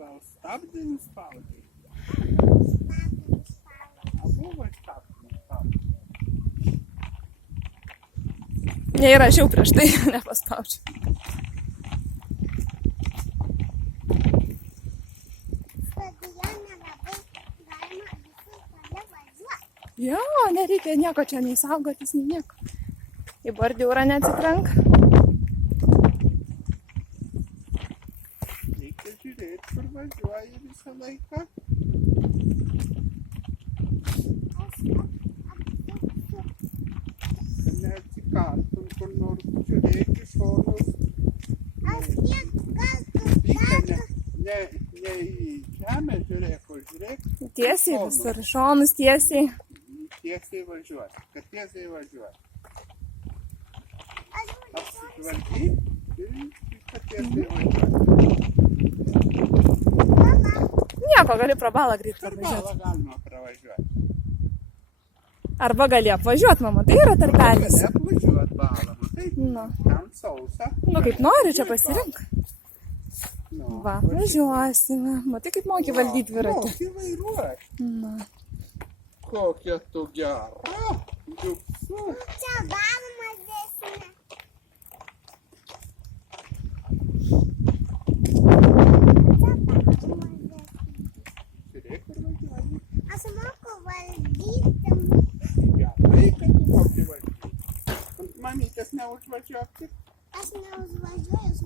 Gal stabdį nuspaudai? Abu vai stabdį nuspaudai? Neįrašiau prieš tai, nepaspaudžiu. Jo, nereikia nieko čia nei saugotis, nei nieko. Į bordiūrą neatsitrenk. Reikia žiūrėti, kur važiuoji visą laiką. Kad neatsikartum kur nors žiūrėti šonus. Ne į žemę žiūrėk, o žiūrėk. Tiesiai visur, šonus tiesiai. Tiesiai važiuoti, kad tiesiai važiuoti. Apsitvarkyk ir kad tiesiai važiuoti. Nieko, gali pro balą greit Per pravažiuoti. balą galima pravažiuoti. Arba gali apvažiuoti, mama, tai yra tarpelis. Gali apvažiuoti balą, matai? Nu. Ten sausa. Nu, kaip nori, čia pasirink. Nu, Va, važiuosime. Matai, kaip moki valdyti dviratį. Moki vairuoti. Na. Kokia tu gera. Džiugsu. Čia galima dėsime. Žiūrėk, kur važiuoji. Aš moku valdyti. Gerai, kad tu moki valdyti. Ant mamytės neužvažiuok tik. Aš neužvažiuoju.